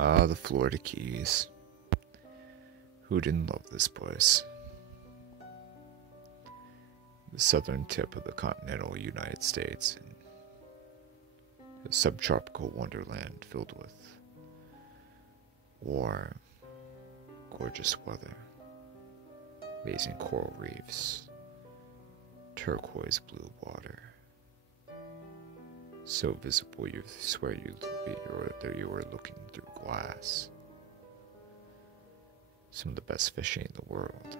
Ah, the Florida Keys. Who didn't love this place? The southern tip of the continental United States, and a subtropical wonderland filled with warm, gorgeous weather, amazing coral reefs, turquoise blue water, so visible you swear you were looking through glass. Some of the best fishing in the world.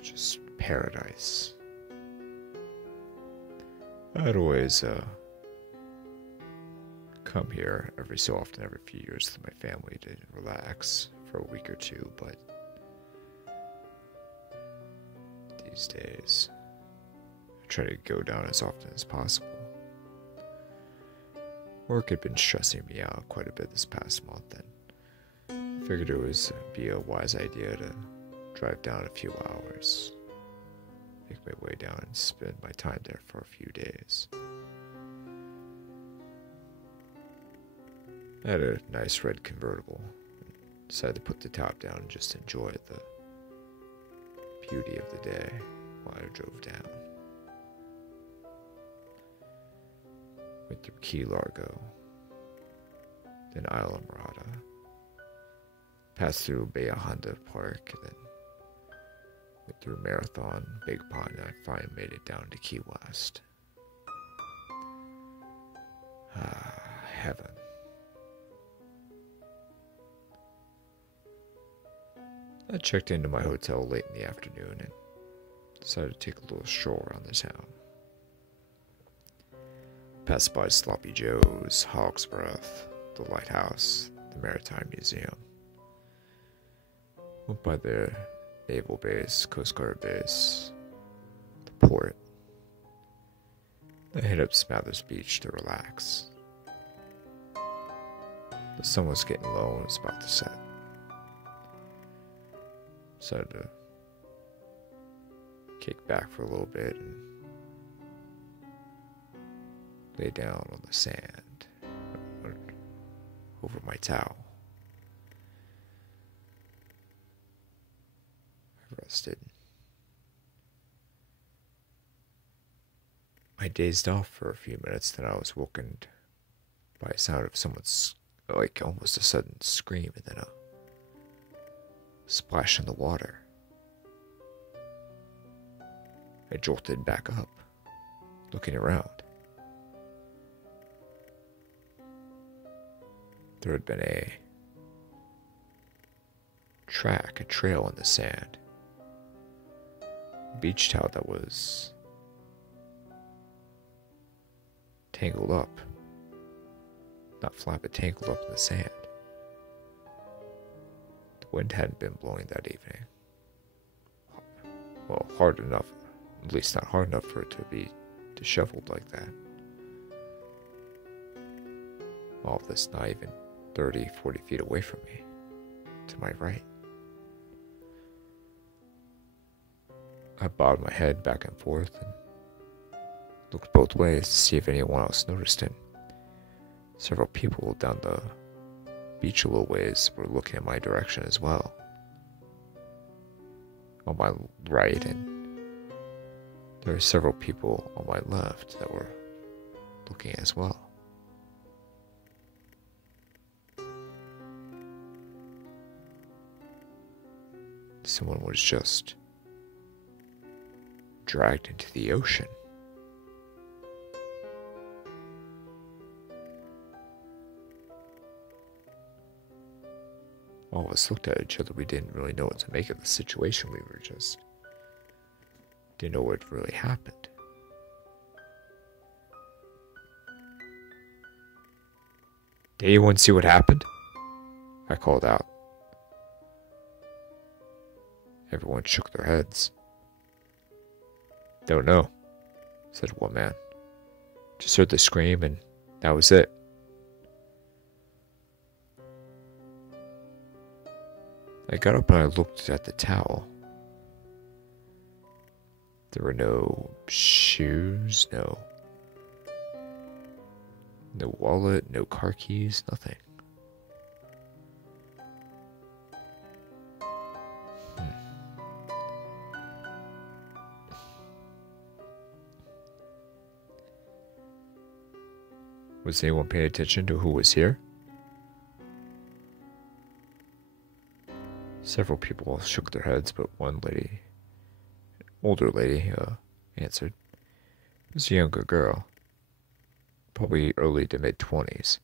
Just paradise. I'd always come here every so often, every few years, with my family to relax for a week or two, but these days I try to go down as often as possible. Work had been stressing me out quite a bit this past month, and I figured it was be a wise idea to drive down a few hours, make my way down and spend my time there for a few days. I had a nice red convertible and decided to put the top down and just enjoy the beauty of the day while I drove down. Went through Key Largo, then Isla Mirada, passed through Bay Honda Park, and then went through Marathon, Big Pond, and I finally made it down to Key West. Heaven. I checked into my hotel late in the afternoon and decided to take a little stroll around the town. Passed by Sloppy Joe's, Hog's Breath, the Lighthouse, the Maritime Museum. Went by the Naval Base, Coast Guard Base, the port. I hit up Smathers Beach to relax. The sun was getting low and was about to set. Decided to kick back for a little bit and lay down on the sand over my towel. I rested. I dazed off for a few minutes, then I was woken by a sound of someone's, like almost a sudden scream and then a splash in the water. I jolted back up, looking around. There had been a trail in the sand. A beach towel that was tangled up. Not flat, but tangled up in the sand. The wind hadn't been blowing that evening. Well, hard enough, at least not hard enough for it to be disheveled like that. All of this not even 30, 40 feet away from me, to my right. I bowed my head back and forth and looked both ways to see if anyone else noticed him. Several people down the beach a little ways were looking in my direction as well. On my right, and there were several people on my left that were looking as well. Someone was just dragged into the ocean. All of us looked at each other. We didn't really know what to make of the situation. We were just didn't know what really happened. Did anyone see what happened? I called out. Everyone shook their heads. Don't know, said one man. Just heard the scream and that was it. I got up and I looked at the towel. There were no shoes, no No wallet, no car keys, nothing. Was anyone paying attention to who was here? Several people shook their heads, but one lady, older lady, answered. It was a younger girl, probably early to mid-20s.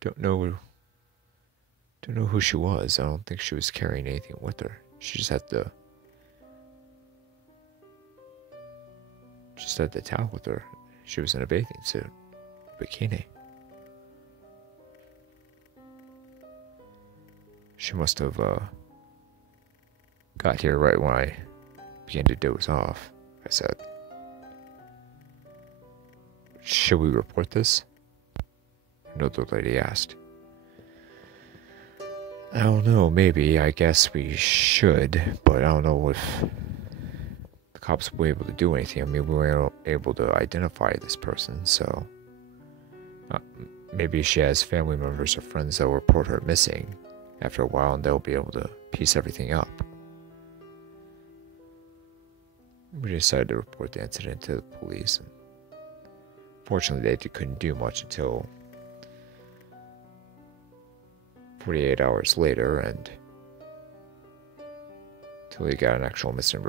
Don't know who she was. I don't think she was carrying anything with her. She just had the towel with her. She was in a bathing suit, bikini. She must have got here right when I began to doze off, I said. Should we report this? Another lady asked. I don't know, maybe. I guess we should, but I don't know if the cops will be able to do anything. I mean, we weren't able to identify this person, so maybe she has family members or friends that will report her missing after a while, and they'll be able to piece everything up. We decided to report the incident to the police, and fortunately they couldn't do much until 48 hours later, and until we got an actual missing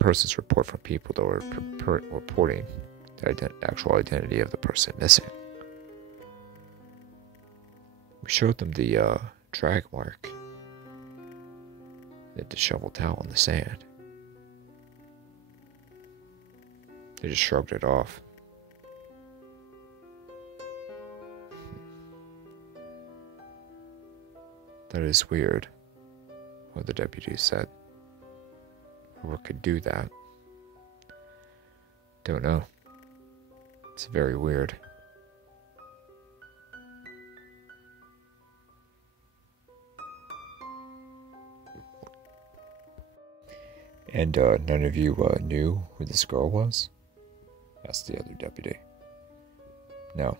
person's report from people that were reporting the actual identity of the person missing. We showed them the drag mark, the disheveled towel in the sand. They just shrugged it off. That is weird, one of the deputies said. Whoever could do that. Don't know. It's very weird. And none of you knew who this girl was? Asked the other deputy. No.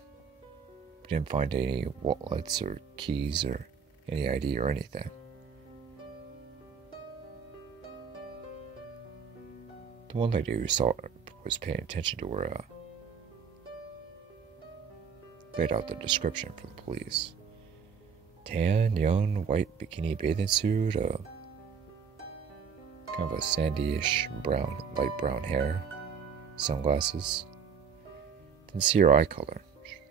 We didn't find any wallets or keys or any ID or anything. The one lady who saw her was paying attention to her laid out the description for the police. Tan, young, white bikini bathing suit, kind of a sandy-ish brown, light brown hair, sunglasses. Didn't see her eye color.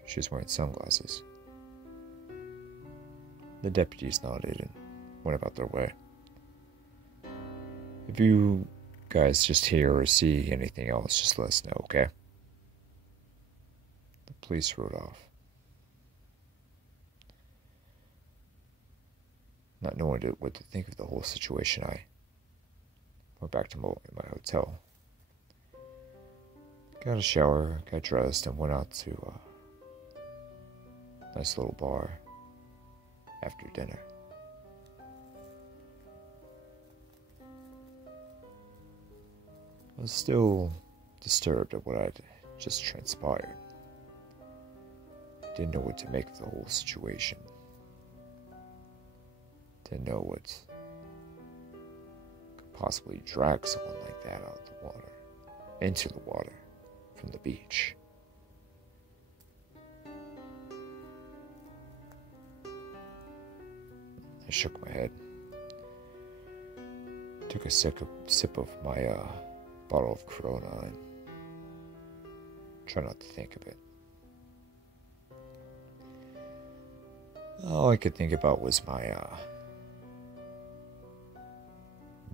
She was wearing sunglasses. The deputies nodded and went about their way. If you guys just hear or see anything else, just let us know, okay? The police rode off. Not knowing what to think of the whole situation, I went back to my hotel. Got a shower, got dressed, and went out to a nice little bar after dinner. I was still disturbed at what had just transpired. Didn't know what to make of the whole situation. Didn't know what could possibly drag someone like that out of the water, into the water from the beach. I shook my head, took a sip of my bottle of Corona, and tried not to think of it. All I could think about was my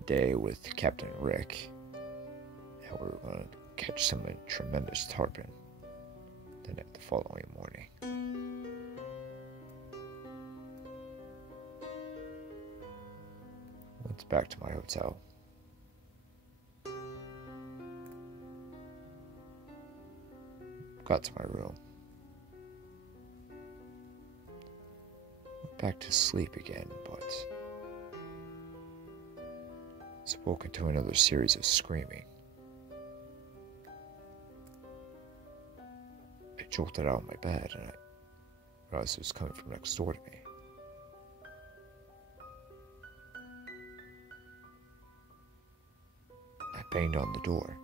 day with Captain Rick, how we were going to catch some tremendous tarpon the following morning. Went back to my hotel. Got to my room. Went back to sleep again, but was woken to another series of screaming. jolted out of my bed, and I realized it was coming from next door to me. I banged on the door.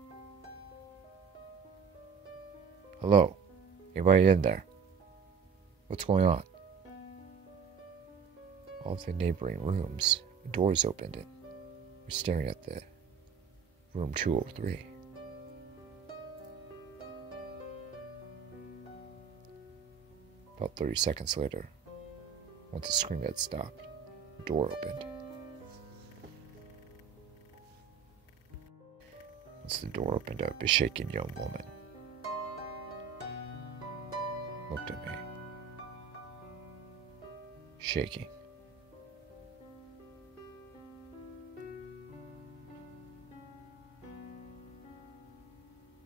"Hello? Anybody in there? What's going on?" All of the neighboring rooms, the doors opened, and we're staring at the room 203. About 30 seconds later, once the scream had stopped, the door opened. Once the door opened up, a shaken young woman looked at me, shaking.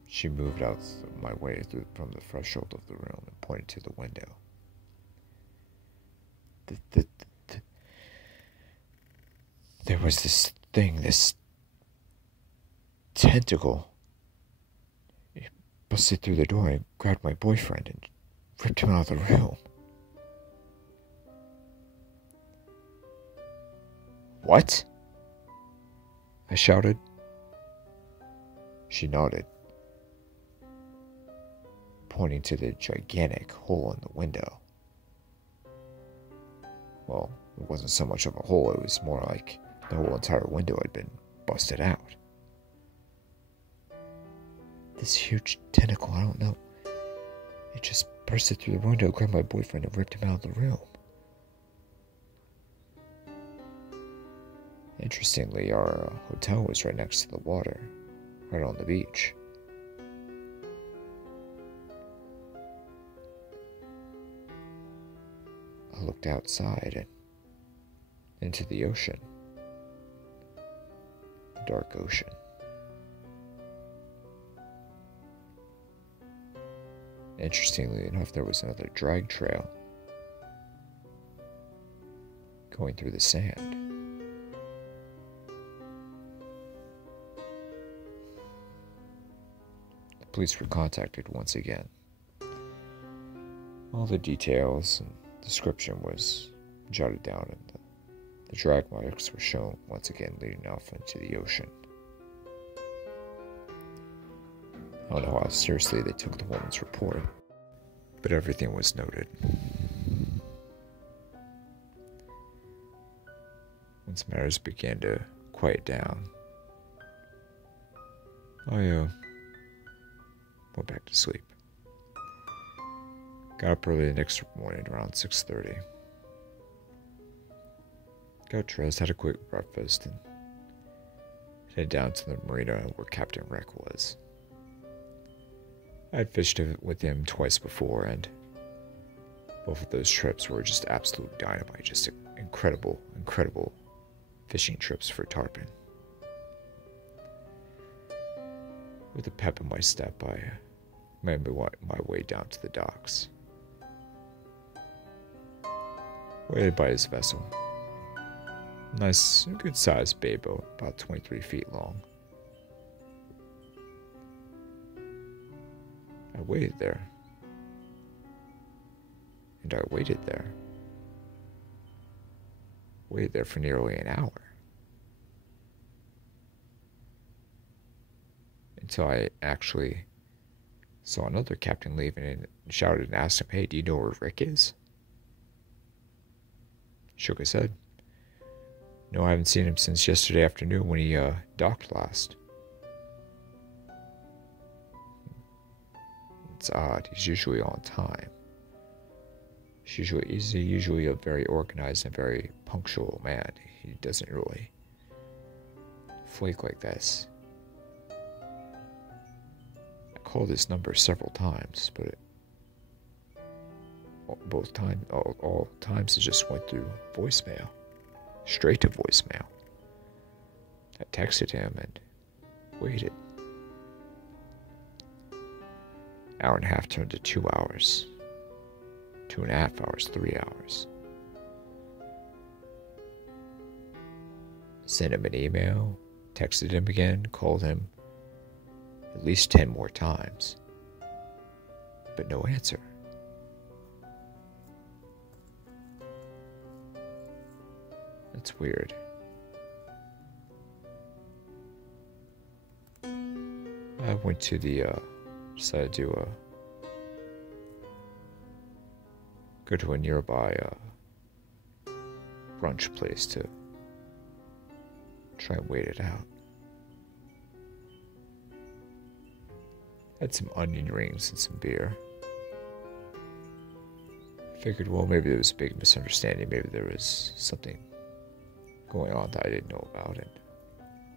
She moved out my way from the threshold of the room and pointed to the window. There was this thing, this tentacle. It busted through the door and grabbed my boyfriend and ripped him out of the room. "What?" I shouted. She nodded, pointing to the gigantic hole in the window. Well, it wasn't so much of a hole, it was more like the whole entire window had been busted out. This huge tentacle, I don't know, it just bursted through the window, grabbed my boyfriend, and ripped him out of the room. Interestingly, our hotel was right next to the water, right on the beach. I looked outside and into the ocean, the dark ocean. Interestingly enough, there was another drag trail going through the sand. The police were contacted once again. All the details and description was jotted down, and the drag marks were shown once again leading off into the ocean. I don't know how seriously they took the woman's report, but everything was noted. Once matters began to quiet down, I went back to sleep. Got up early the next morning around 6:30. Got dressed, had a quick breakfast, and headed down to the marina where Captain Rick was. I had fished with him twice before, and both of those trips were just absolute dynamite, just incredible fishing trips for tarpon. With a pep in my step, I made my way down to the docks. Waited by his vessel. Nice, good-sized bay boat, about 23 feet long. I waited there. And I waited there. Waited there for nearly an hour. Until I actually saw another captain leaving and shouted and asked him, "Hey, do you know where Rick is?" Shook his head. "No, I haven't seen him since yesterday afternoon when he docked last." It's odd. He's usually on time. He's usually a very organized and very punctual man. He doesn't really flake like this. I called his number several times, but all times it just went through voicemail, straight to voicemail. I texted him and waited. Hour and a half turned to 2 hours. 2.5 hours, 3 hours. Sent him an email, texted him again, called him at least 10 more times. but no answer. That's weird. I went to the, decided to, go to a nearby, brunch place to try and wait it out. Had some onion rings and some beer. Figured, well, maybe there was a big misunderstanding. Maybe there was something going on that I didn't know about, and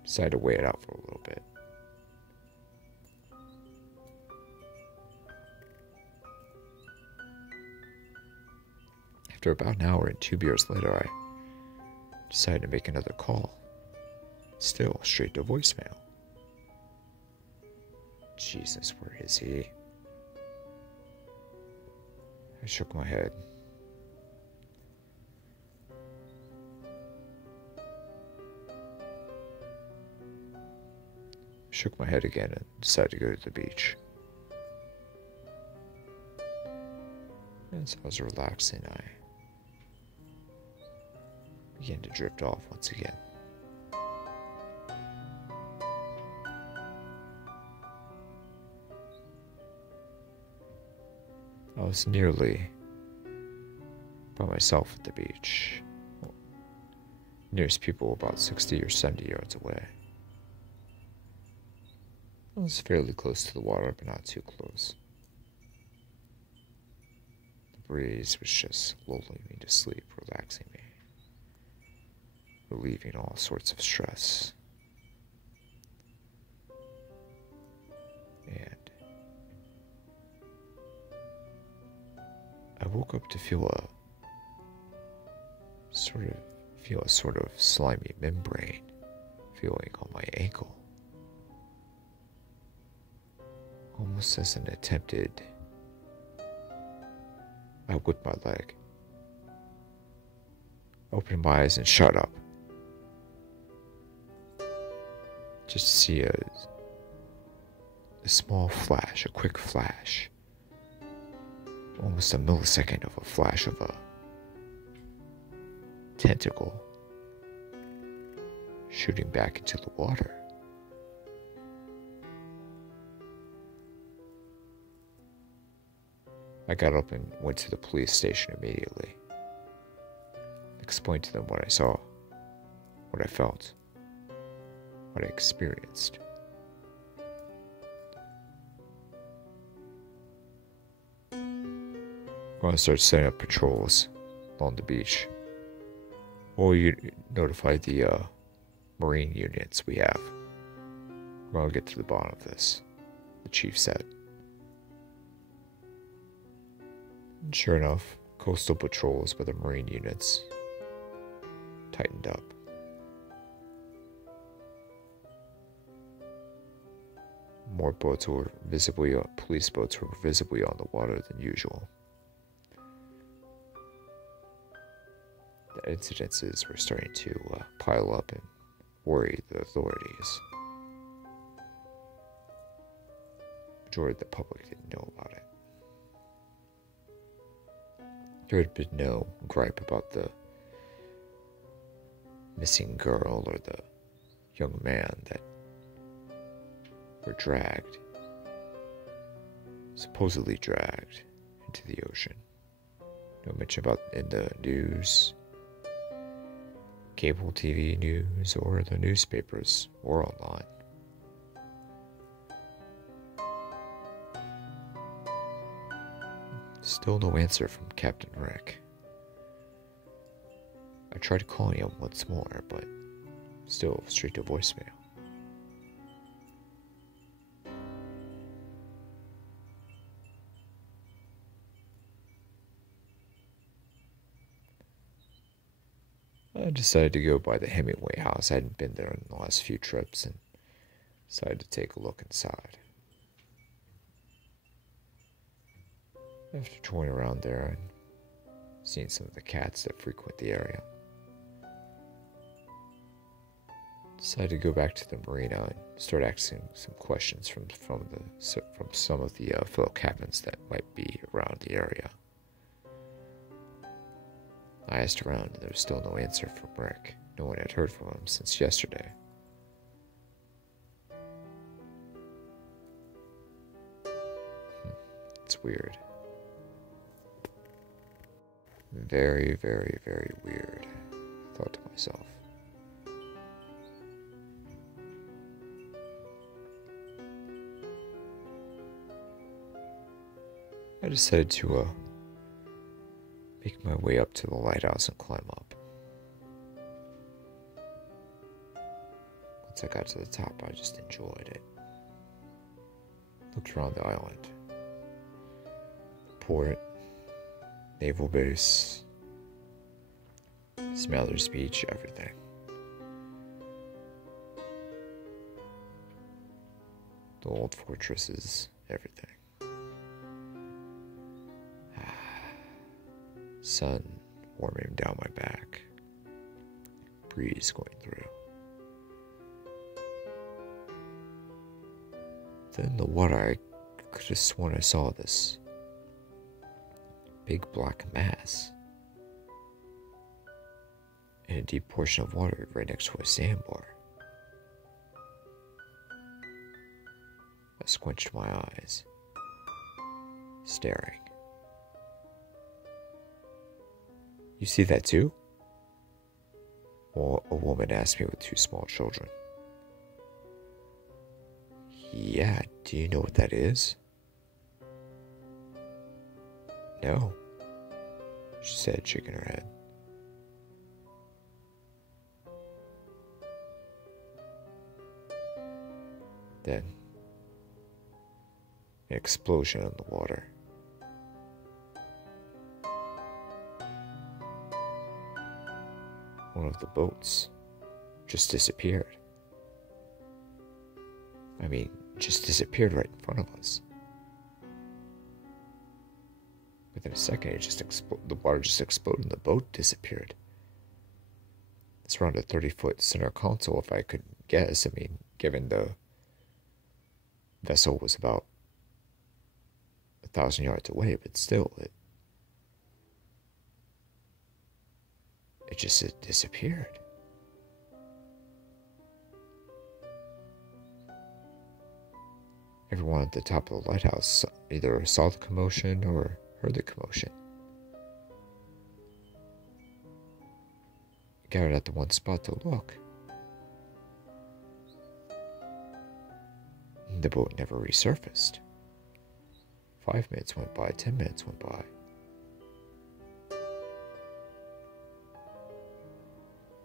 decided to wait it out for a little bit. After about an hour and 2 beers later, I decided to make another call. Still straight to voicemail. Jesus, where is he? I shook my head. Shook my head again and decided to go to the beach. As I was relaxing, I began to drift off once again. I was nearly by myself at the beach. Well, nearest people were about 60 or 70 yards away. I was fairly close to the water, but not too close. The breeze was just lulling me to sleep, relaxing me, relieving all sorts of stress. And I woke up to feel a sort of slimy membrane feeling on my ankle. Almost as an attempted, I whipped my leg, opened my eyes and shut up. Just to see a small flash, a quick flash. Almost a millisecond of a flash of a tentacle shooting back into the water. I got up and went to the police station immediately. Explained to them what I saw, what I felt, what I experienced. We're going to start setting up patrols along the beach. Or you notify the Marine units we have. We're going to get to the bottom of this, the chief said. And sure enough, coastal patrols by the Marine units tightened up. More boats were visibly, police boats were visibly on the water than usual. The incidences were starting to pile up and worry the authorities. The majority of the public didn't know about it. There had been no gripe about the missing girl or the young man that were dragged, supposedly dragged, into the ocean. No mention about in the news, cable TV news, or the newspapers, or online. Still no answer from Captain Rick. I tried calling him once more, but still straight to voicemail. I decided to go by the Hemingway house. I hadn't been there in the last few trips and decided to take a look inside. After touring around there and seeing some of the cats that frequent the area, decided to go back to the marina and start asking some questions from some of the fellow captains that might be around the area. I asked around and there was still no answer from Rick. No one had heard from him since yesterday. It's weird. Very, very, very weird, I thought to myself. I decided to make my way up to the lighthouse and climb up. Once I got to the top, I just enjoyed it. Looked around the island. Port, naval base, Smeller's Beach, everything. The old fortresses, everything. Sun warming down my back. Breeze going through. Then in the water, I could have sworn I saw this big black mass in a deep portion of water right next to a sandbar. I squinched my eyes, staring. You see that too? Well, a woman asked me with two small children. Yeah, do you know what that is? No, she said, shaking her head. Then, an explosion in the water. One of the boats just disappeared. I mean, just disappeared right in front of us. Within a second, the water just exploded and the boat disappeared. It's around a 30-foot center console, if I could guess. I mean, given the vessel was about 1,000 yards away, but still, it just disappeared. Everyone at the top of the lighthouse either saw the commotion or heard the commotion. Gathered at the one spot to look. The boat never resurfaced. 5 minutes went by, 10 minutes went by.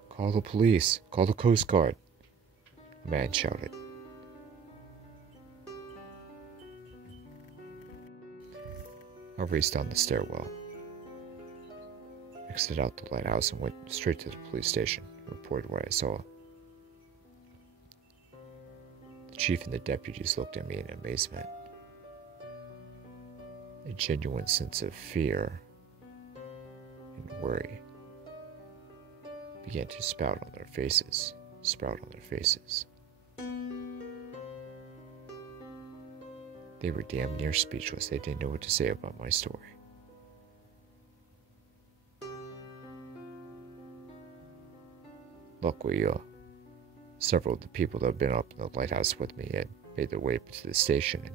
Call the police, call the Coast Guard, a man shouted. I raced down the stairwell, exited out the lighthouse and went straight to the police station, reported what I saw. The chief and the deputies looked at me in amazement. A genuine sense of fear and worry began to sprout on their faces. They were damn near speechless. They didn't know what to say about my story. Luckily, several of the people that had been up in the lighthouse with me had made their way up to the station and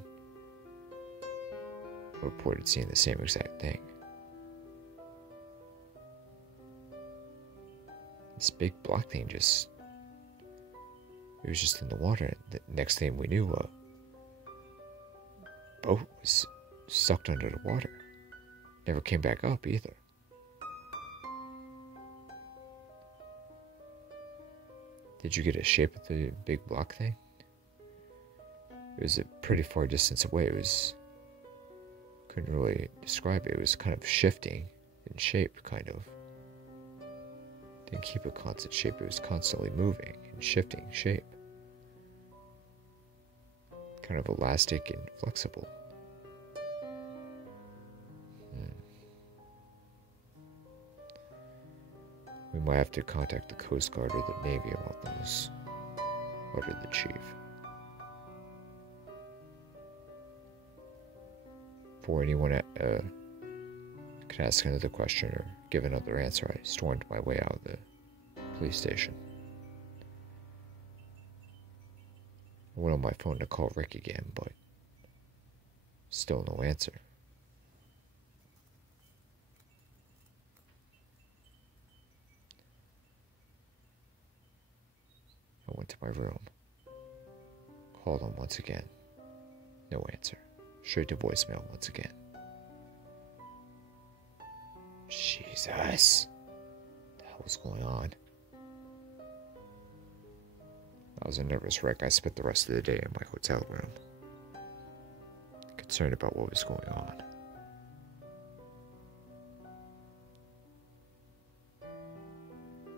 reported seeing the same exact thing. This big black thing it was just in the water. And the next thing we knew, boat was sucked under the water. Never came back up either. Did you get a shape of the big block thing? It was a pretty far distance away. Couldn't really describe it. It was kind of shifting in shape, kind of. Didn't keep a constant shape. It was constantly moving and shifting shape. Kind of elastic and flexible. We might have to contact the Coast Guard or the Navy about those. muttered the chief. Before anyone could ask another question or give another answer, I stormed my way out of the police station. I went on my phone to call Rick again, but still no answer. I went to my room, called him once again. No answer. Straight to voicemail once again. Jesus. What the hell was going on? I was a nervous wreck. I spent the rest of the day in my hotel room, concerned about what was going on.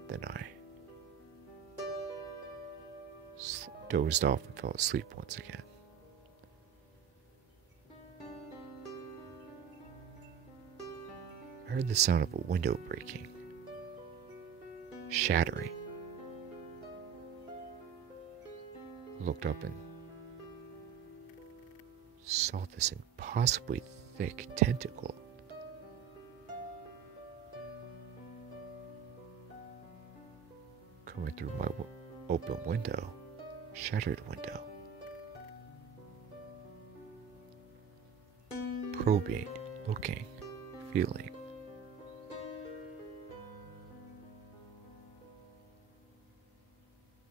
Then I dozed off and fell asleep once again. I heard the sound of a window breaking, shattering. I looked up and saw this impossibly thick tentacle. Coming through my open window, shattered window. Probing, looking, feeling.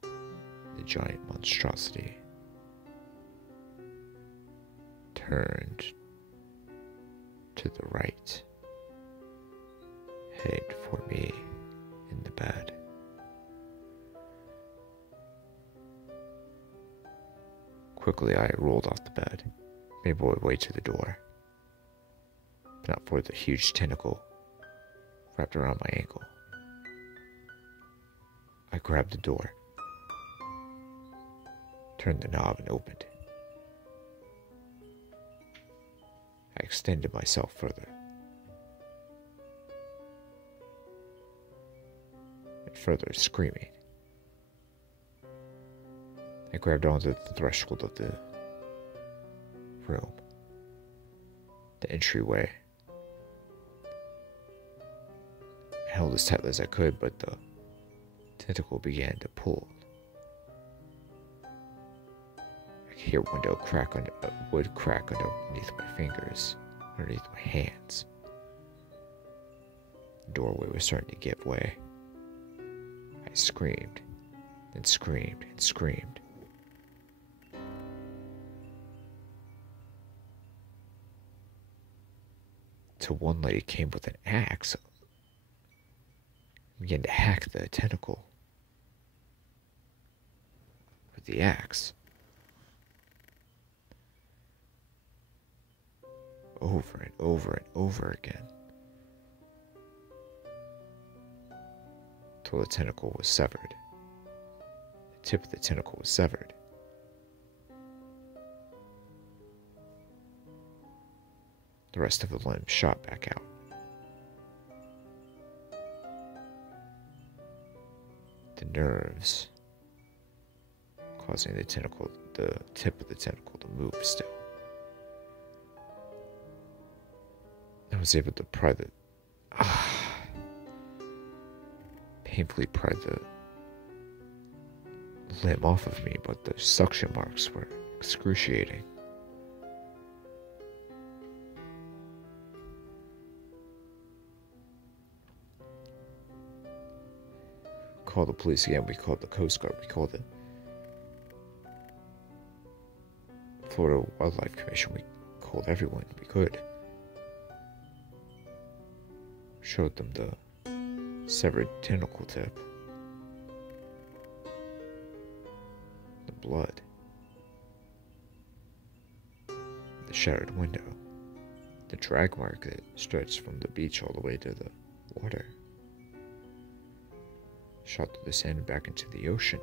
The giant monstrosity turned to the right, headed for me in the bed. Quickly I rolled off the bed, made my way to the door, but not for the huge tentacle wrapped around my ankle. I grabbed the door, turned the knob and opened it. I extended myself further, and further, screaming. I grabbed onto the threshold of the room, the entryway. I held as tightly as I could, but the tentacle began to pull. I could hear wood crack underneath my fingers, underneath my hands. The doorway was starting to give way. I screamed, and screamed, and screamed. Till one lady came with an axe and began to hack the tentacle with the axe. Over and over and over again. Till the tentacle was severed. The tip of the tentacle was severed. The rest of the limb shot back out. The nerves causing the tip of the tentacle to move still. I was able to painfully pry the limb off of me, but the suction marks were excruciating. Called the police again, we called the Coast Guard, we called the Florida Wildlife Commission, we called everyone we could. Showed them the severed tentacle tip, the blood, the shattered window, the drag mark that stretched from the beach all the way to the water. Shot through the sand and back into the ocean.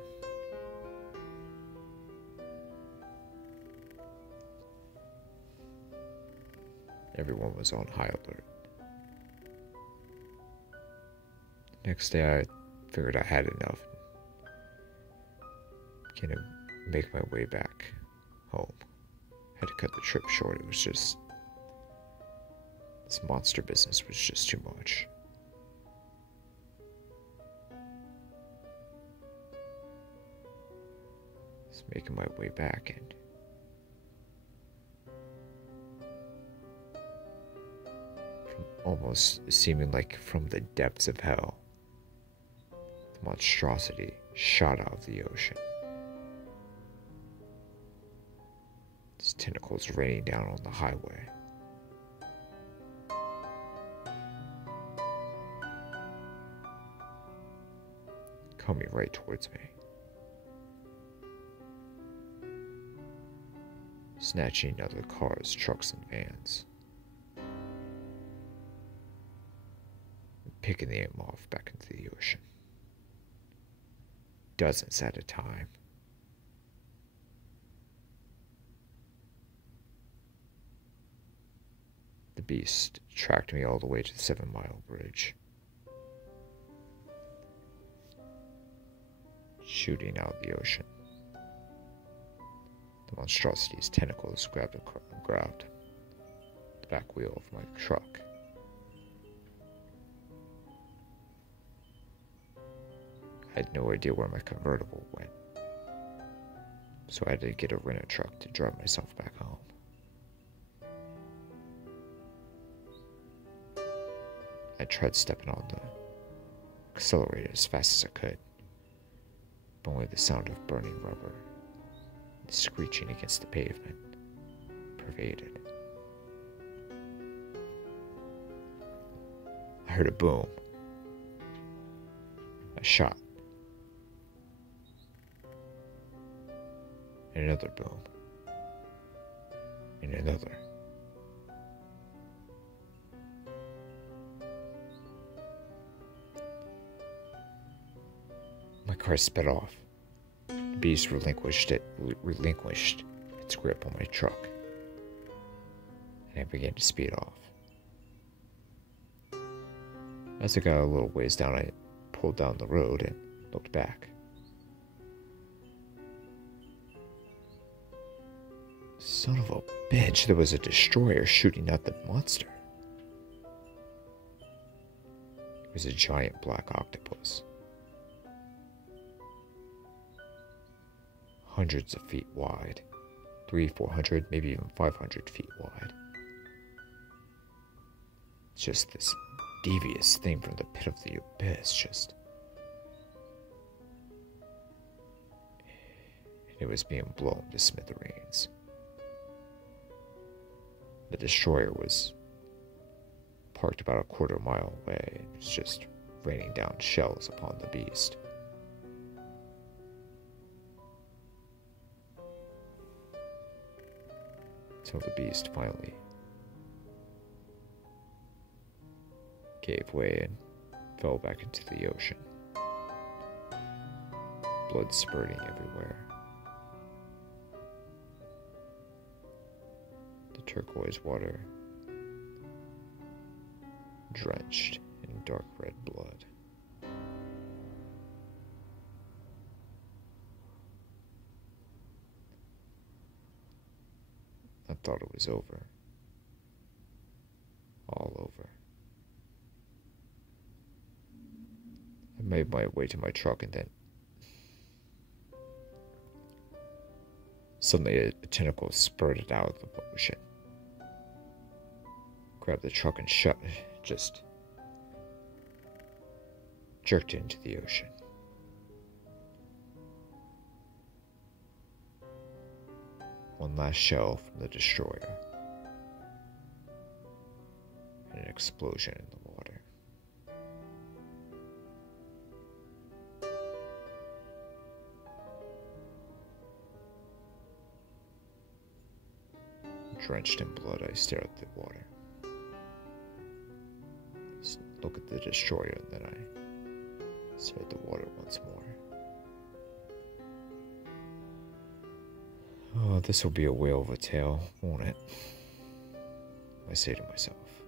Everyone was on high alert. Next day I figured I had enough. Gonna make my way back home. Had to cut the trip short. It was just... This monster business was just too much. Just making my way back and... almost seeming like from the depths of hell, the monstrosity shot out of the ocean. Its tentacles raining down on the highway. Coming right towards me. Snatching other cars, trucks, and vans. Picking the aim off back into the ocean. Dozens at a time. The beast tracked me all the way to the 7 Mile Bridge. Shooting out of the ocean. The monstrosity's tentacles grabbed the back wheel of my truck. I had no idea where my convertible went, so I had to get a rental truck to drive myself back home. I tried stepping on the accelerator as fast as I could, but only the sound of burning rubber and screeching against the pavement pervaded. I heard a boom, a shot, and another boom, and another. My car sped off. The beast relinquished its grip on my truck, and I began to speed off. As I got a little ways down, I pulled down the road and looked back. Son of a bitch, there was a destroyer shooting at the monster. It was a giant black octopus. Hundreds of feet wide. 300-400, maybe even 500 feet wide. Just this devious thing from the pit of the abyss, just... It was being blown to smithereens. The destroyer was parked about a quarter-mile away. It was just raining down shells upon the beast. Until the beast finally gave way and fell back into the ocean. Blood spurting everywhere. The turquoise water drenched in dark red blood. I thought it was over. All over. I made my way to my truck and then suddenly a tentacle spurted out of the ocean. Grabbed the truck and just jerked it into the ocean. One last shell from the destroyer, and an explosion in the water. Drenched in blood, I stared at the water. Look at the destroyer, and then I stared at the water once more. Oh, this will be a whale of a tale, won't it? I say to myself.